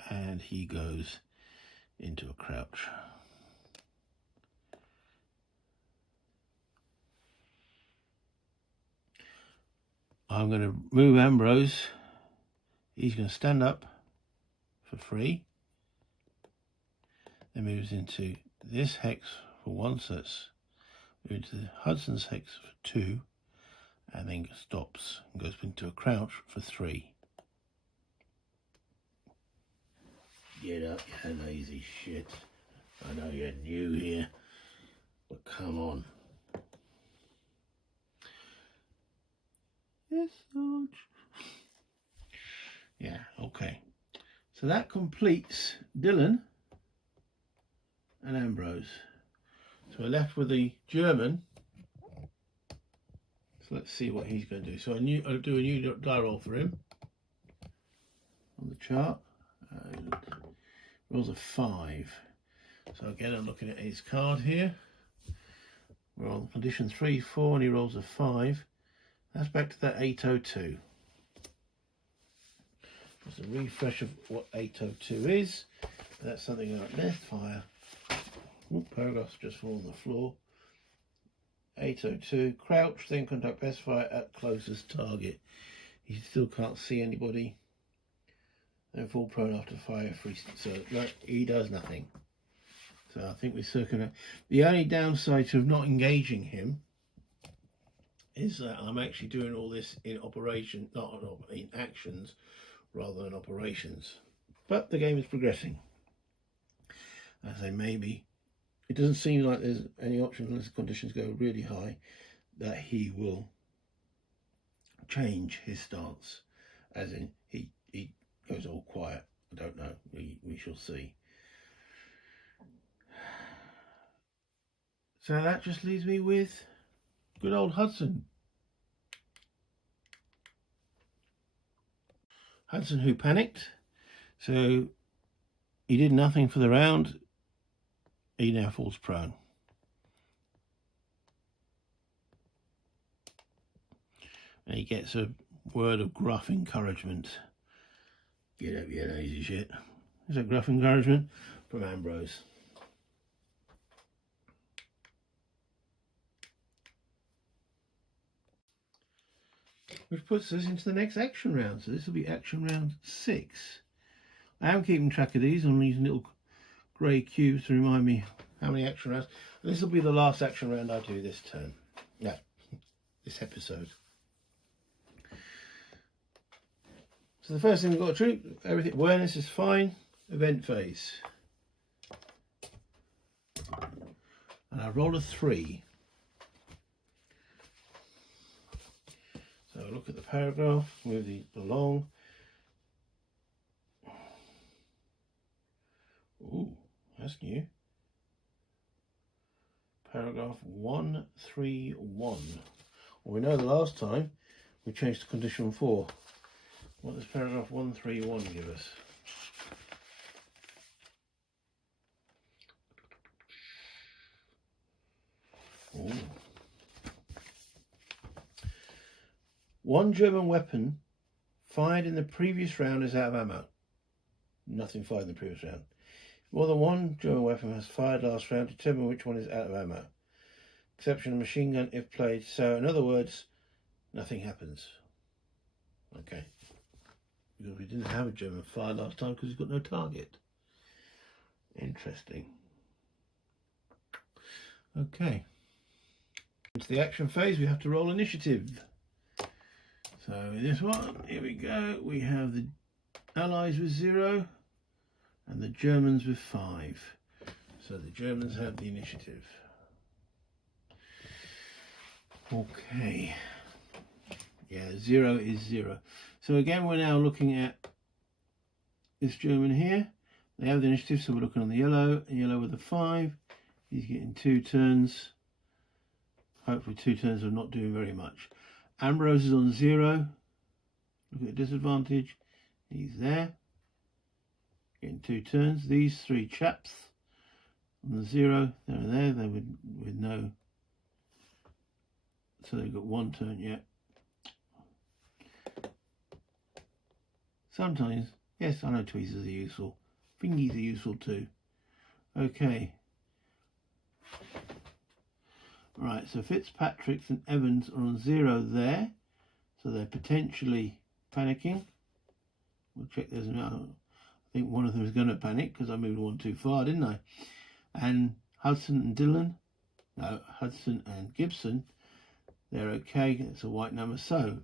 and he goes into a crouch. I'm going to move Ambrose. He's going to stand up for free. then moves into this hex for 1, so it's moving to Hudson's hex for 2, and then stops and goes into a crouch for 3. Get up, you lazy shit. I know you're new here, but come on. Yes, George. Yeah, okay. So that completes Dylan and Ambrose. So we're left with the German. So let's see what he's going to do. So I'll do a new die roll for him on the chart. And rolls a 5. So again, I'm looking at his card here. We're on condition 3, 4, and he rolls a 5. That's back to that 802. Just a refresh of what 802 is. That's something like left fire. Paragraphs just fall on the floor. 802. Crouch, then conduct best fire at closest target. You still can't see anybody. Then fall prone after fire free. So no, he does nothing. So I think we circumvent. The only downside to not engaging him is that I'm actually doing all this in operation, not in actions, rather than operations. But the game is progressing. I say maybe. It doesn't seem like there's any option unless the conditions go really high that he will change his stance. As in he goes all quiet. I don't know. We shall see. So that just leaves me with good old Hudson. Hudson, who panicked. So he did nothing for the round. He now falls prone. And he gets a word of gruff encouragement. Get up, you lazy shit. There's a gruff encouragement from Ambrose. Which puts us into the next action round. So this will be action round 6. I am keeping track of these. I'm using little grey cubes to remind me how many action rounds. And this will be the last action round I do this turn. No, this episode. So the first thing we've got to treat, everything, awareness is fine. Event phase. And I roll a 3. So look at the paragraph, move the along. Ooh, that's new. Paragraph 131. Well, we know the last time we changed to condition 4. What does paragraph 131 give us? Ooh. One German weapon fired in the previous round is out of ammo. Nothing fired in the previous round. More than one German weapon has fired last round. Determine which one is out of ammo. Exception of machine gun if played. So, in other words, nothing happens. Okay. Because we didn't have a German fire last time because he's got no target. Interesting. Okay. Into the action phase, we have to roll initiative. So in this one, here we go. We have the Allies with 0 and the Germans with 5. So the Germans have the initiative. Okay. Yeah, 0 is 0. So again, we're now looking at this German here. They have the initiative, so we're looking on the yellow, and yellow with a 5. He's getting 2 turns. Hopefully 2 turns of not doing very much. Ambrose is on 0. Look at disadvantage. He's there. Getting 2 turns. These 3 chaps on the 0, they're there. They're with no. So they've got 1 turn yet. Sometimes, yes, I know tweezers are useful. Fingies are useful too. Okay. Right, so Fitzpatrick and Evans are on 0 there. So they're potentially panicking. We'll check there's no. I think one of them is going to panic because I moved one too far, didn't I? And Hudson and Gibson, they're okay. It's a white number. So,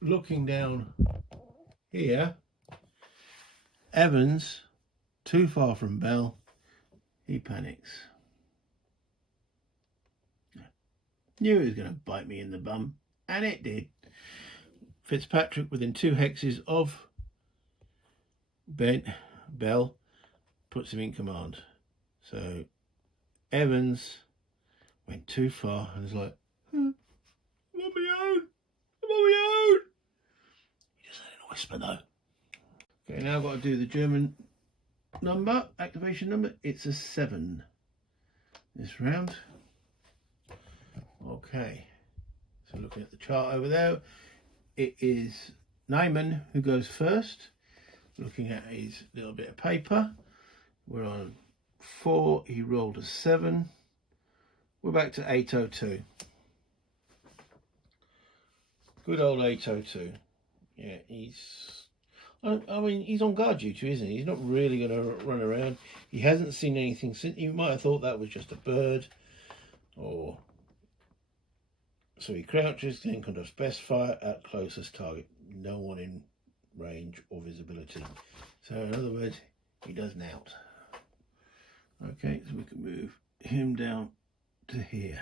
looking down here, Evans, too far from Bell, he panics. Knew it was going to bite me in the bum, and it did. Fitzpatrick, within 2 hexes of Bell, puts him in command. So Evans went too far and was like, I'm on my own. I'm on my own. He just said in a whisper though. Okay, now I've got to do the German number, activation number. It's a 7 this round. Okay, so looking at the chart over there, it is Neyman who goes first. Looking at his little bit of paper, we're on 4, he rolled a 7. We're back to 802. Good old 802. Yeah, I mean, he's on guard duty, isn't he? He's not really going to run around. He hasn't seen anything since. You might have thought that was just a bird, or so he crouches, then conducts best fire at closest target. No one in range or visibility. So in other words, he does nout. Okay, so we can move him down to here.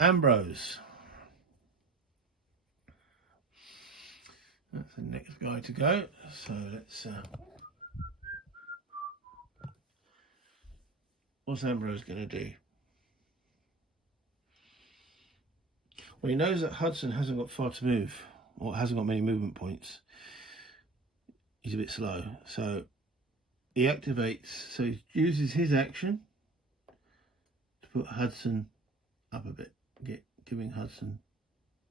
Ambrose. That's the next guy to go. So let's what's Ambrose going to do? Well, he knows that Hudson hasn't got far to move, or hasn't got many movement points. He's a bit slow, so he activates, so he uses his action to put Hudson up a bit, giving Hudson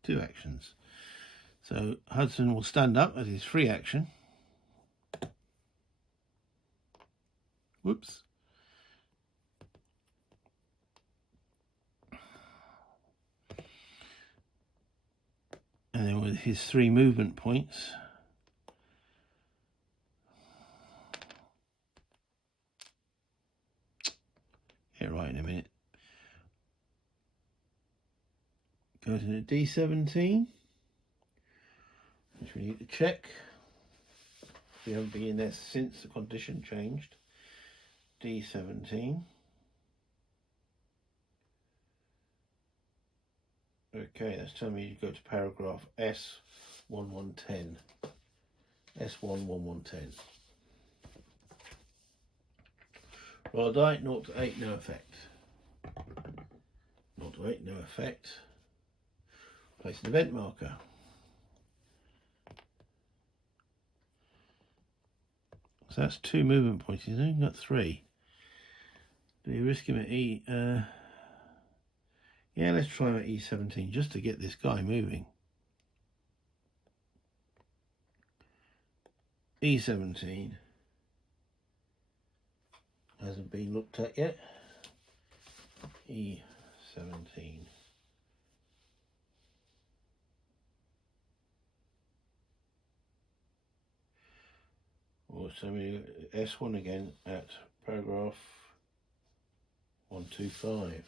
2 actions. So Hudson will stand up as his free action. Whoops. And then with his 3 movement points, get right in a minute, go to the D17, which we need to check. We haven't been in there since the condition changed. D17. Okay, that's telling me to go to paragraph S1110. S1110. Roll a die, 0 to 8, no effect. 0 to 8, no effect. Place an event marker. So that's 2 movement points. He's only got 3. Do you risk him at E? Yeah, let's try him at E17 just to get this guy moving. E17 hasn't been looked at yet. E17. So we S1 again at paragraph 125.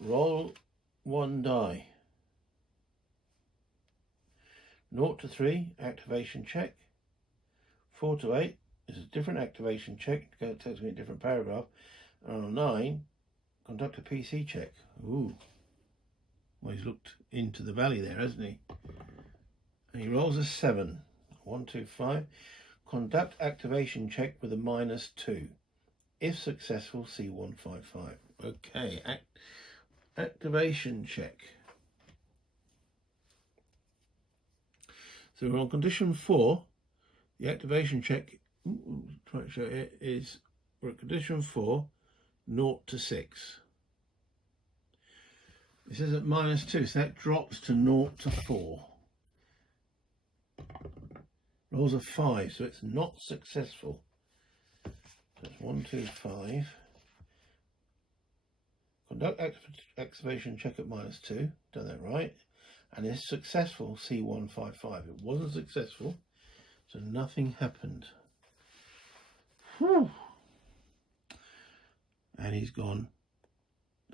Roll 1 die. 0 to 3, activation check. 4 to 8 is a different activation check. It takes me a different paragraph. And on 9, conduct a PC check. Ooh. Well, he's looked into the valley there, hasn't he? And he rolls a 7. 1, 2, 5. Conduct activation check with a -2. If successful, C155. Okay. Activation check. So we're on condition 4. The activation check, try to show it, is we're at condition 4, 0 to 6. This is at -2, so that drops to 0 to 4. Rolls a 5, so it's not successful. That's 1, 2, 5. Conduct activation check at -2. Done that right. and it's successful, C155. It wasn't successful, so nothing happened. Whew. And he's gone.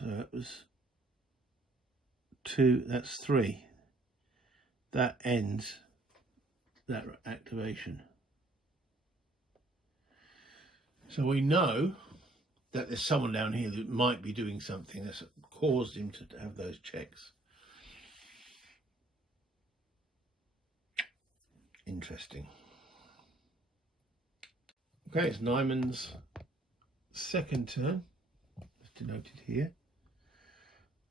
So it was 2, that's 3. That ends that activation. So we know that there's someone down here that might be doing something that's caused him to have those checks. Interesting. Okay, it's Nyman's second turn. It's denoted here.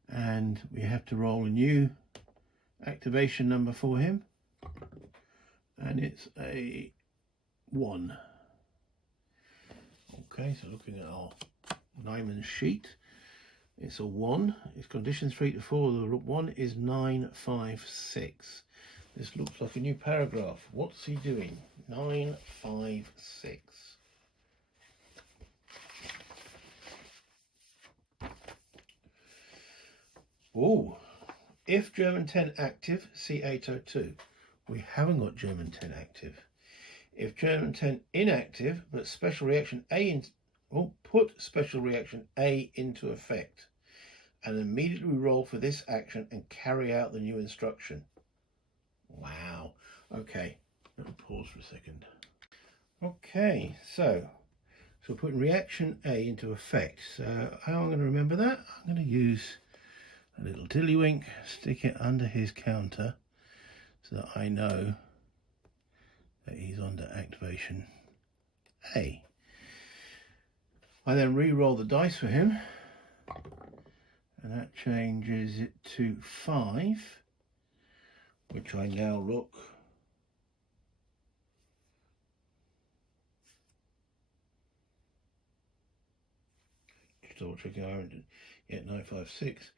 And we have to roll a new activation number for him. And it's a 1. Okay, so looking at our Nyman's sheet, it's a 1. Its condition 3 to 4. The 1 is 956. This looks like a new paragraph. What's he doing? 956. Oh, if German 10 active, C802. We haven't got German 10 active. If German 10 inactive, but special reaction A in, put special reaction A into effect, and immediately roll for this action and carry out the new instruction. Wow. Okay, let me pause for a second. Okay, so putting reaction A into effect. So how am I going to remember that? I'm going to use a little tiddlywink, stick it under his counter so that I know that he's under activation A. I then re-roll the dice for him, and that changes it to 5, which I now look just double checking I haven't yet. 956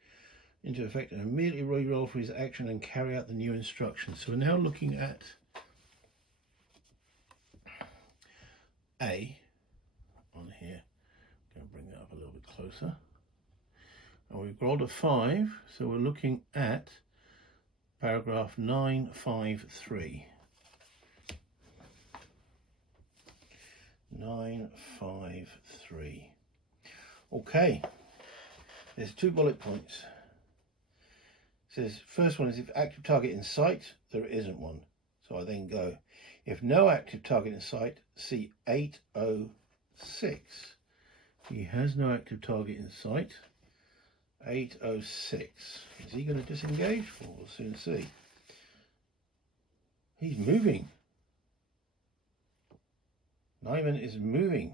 into effect, and immediately re-roll for his action and carry out the new instructions. So we're now looking at A on here. I'm going to bring that up a little bit closer. And we've rolled a 5, so we're looking at paragraph 953. 953. Okay, there's 2 bullet points. It says, first one is if active target in sight, there isn't one. So I then go, if no active target in sight, see 806. He has no active target in sight. 806. Is he going to disengage? Well, we'll soon see. He's moving. Nyman is moving.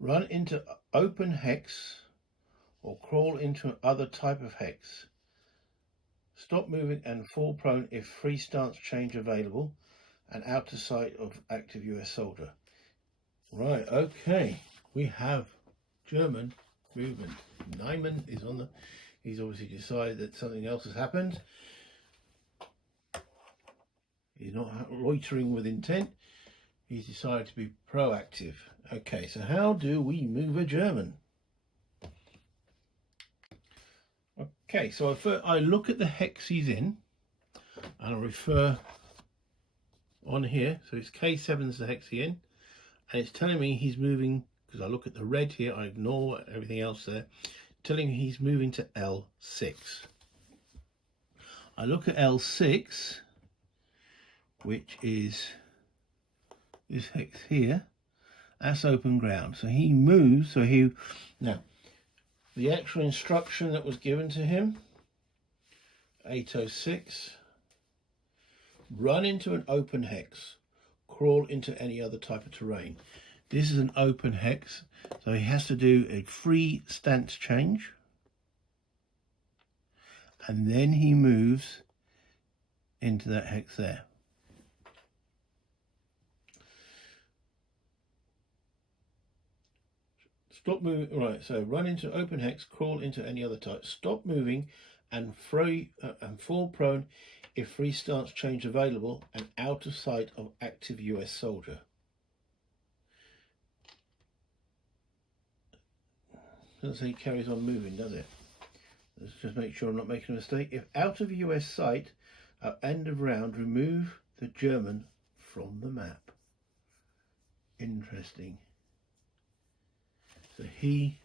Run into open hex or crawl into other type of hex. Stop moving and fall prone if free stance change available and out of sight of active US soldier. Right, okay. We have German movement. Nyman is on the... He's obviously decided that something else has happened. He's not loitering with intent. He's decided to be proactive. Okay, so how do we move a German? Okay, so I look at the hex he's in, and I refer on here. So it's K7's the hex he's in, and it's telling me he's moving, because I look at the red here, I ignore everything else there, telling me he's moving to L6. I look at L6, which is this hex here. That's open ground. So he moves, now, the actual instruction that was given to him, 806, run into an open hex, crawl into any other type of terrain. This is an open hex, so he has to do a free stance change, and then he moves into that hex there. Stop moving. Right, so run into open hex, crawl into any other type. Stop moving and fall prone if free stance change available and out of sight of active US soldier. Doesn't say he carries on moving, does it? let's just make sure I'm not making a mistake. If out of US sight at end of round, remove the German from the map. Interesting. So he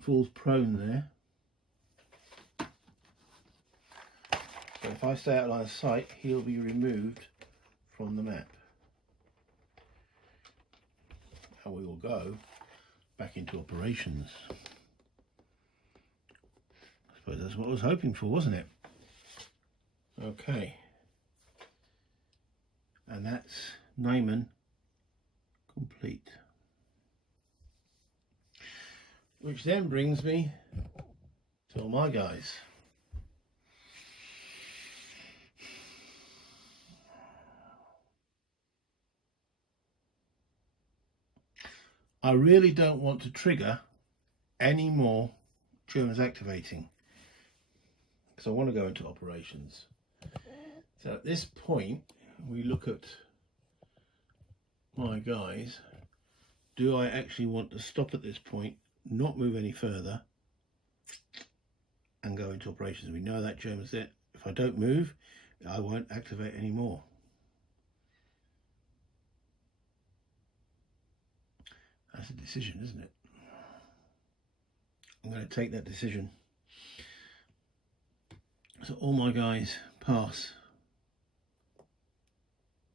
falls prone there. So if I stay out of line of sight, he'll be removed from the map. And we will go back into operations. I suppose that's what I was hoping for, wasn't it? Okay. And that's Naiman complete. Which then brings me to all my guys. I really don't want to trigger any more Germans activating, because I want to go into operations. So at this point, we look at my guys. Do I actually want to stop at this point, not move any further, and go into operations? We know that German's there. If I don't move, I won't activate anymore. That's a decision, isn't it? I'm going to take that decision. So all my guys pass.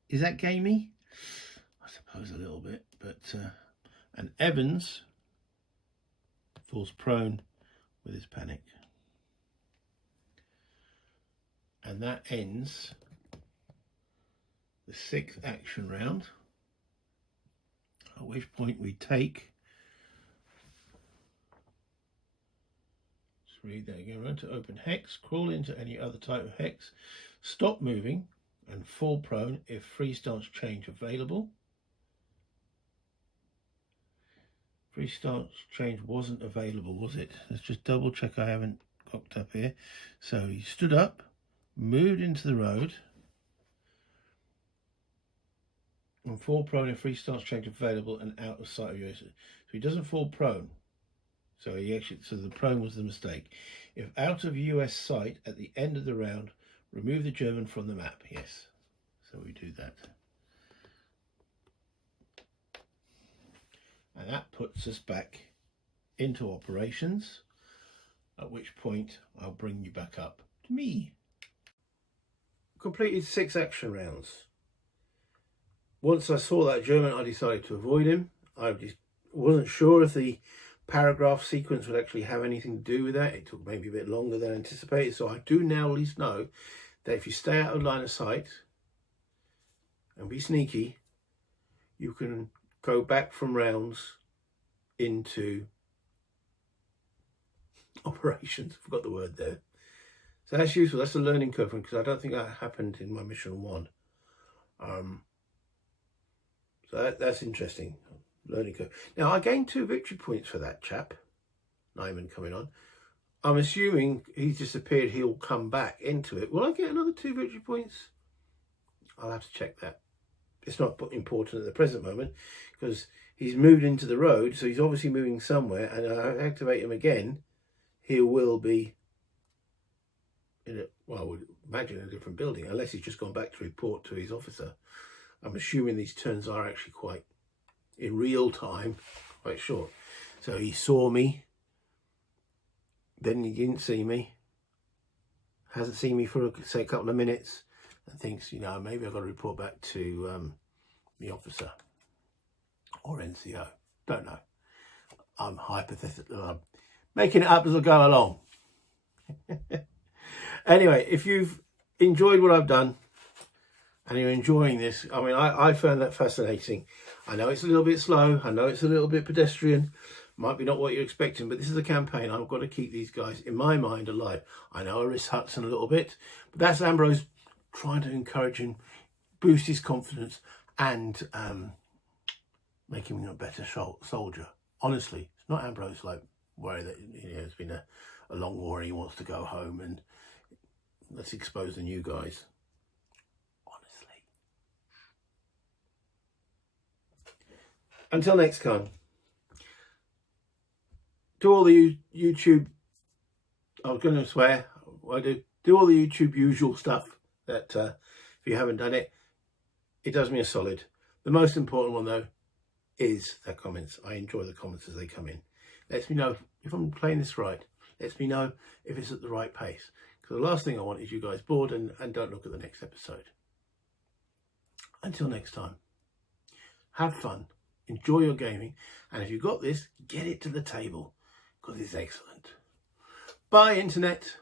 Is that gamey? I suppose a little bit, but and Evans falls prone with his panic. And that ends the 6th action round. At which point we take, let's read that again, run to open hex, crawl into any other type of hex, stop moving and fall prone if free stance change available. Free stance change wasn't available, was it? Let's just double check I haven't cocked up here. So he stood up, moved into the road, and fall prone if free stance change available and out of sight of US. So he doesn't fall prone. So the prone was the mistake. If out of US sight at the end of the round, remove the German from the map. Yes. So we do that. And that puts us back into operations, at which point I'll bring you back up to me. Completed 6 action rounds. Once I saw that German, I decided to avoid him. I just wasn't sure if the paragraph sequence would actually have anything to do with that. It took maybe a bit longer than anticipated. So I do now at least know that if you stay out of line of sight and be sneaky, you can go back from rounds into operations. Forgot the word there. So that's useful. That's a learning curve, because I don't think that happened in my mission 1. So that's interesting. Learning curve. Now I gained 2 victory points for that chap, Naiman, coming on. I'm assuming he's disappeared. He'll come back into it. Will I get another 2 victory points? I'll have to check that. It's not important at the present moment, because he's moved into the road, so he's obviously moving somewhere, and I activate him again, he will be in a, well, I would imagine a different building, unless he's just gone back to report to his officer. I'm assuming these turns are actually quite, in real time, quite short. So he saw me, then he didn't see me, hasn't seen me for, say, a couple of minutes, and thinks, maybe I've got to report back to the officer or NCO. Don't know. I'm hypothetical. I'm making it up as I go along. Anyway, if you've enjoyed what I've done and you're enjoying this, I mean, I found that fascinating. I know it's a little bit slow. I know it's a little bit pedestrian. Might be not what you're expecting, but this is a campaign. I've got to keep these guys, in my mind, alive. I know I risk Hudson a little bit, but that's Ambrose trying to encourage him, boost his confidence, and make him a better soldier. Honestly, it's not Ambrose like worried that it's been a long war and he wants to go home and let's expose the new guys. Honestly. Until next time. To all the YouTube I was going to swear. I do all the YouTube usual stuff that if you haven't done it, it does me a solid. The most important one though is the comments. I enjoy the comments as they come in. Lets me know if I'm playing this right. Lets me know if it's at the right pace. Because the last thing I want is you guys bored and don't look at the next episode. Until next time, have fun, enjoy your gaming, and if you've got this, get it to the table because it's excellent. Bye, Internet.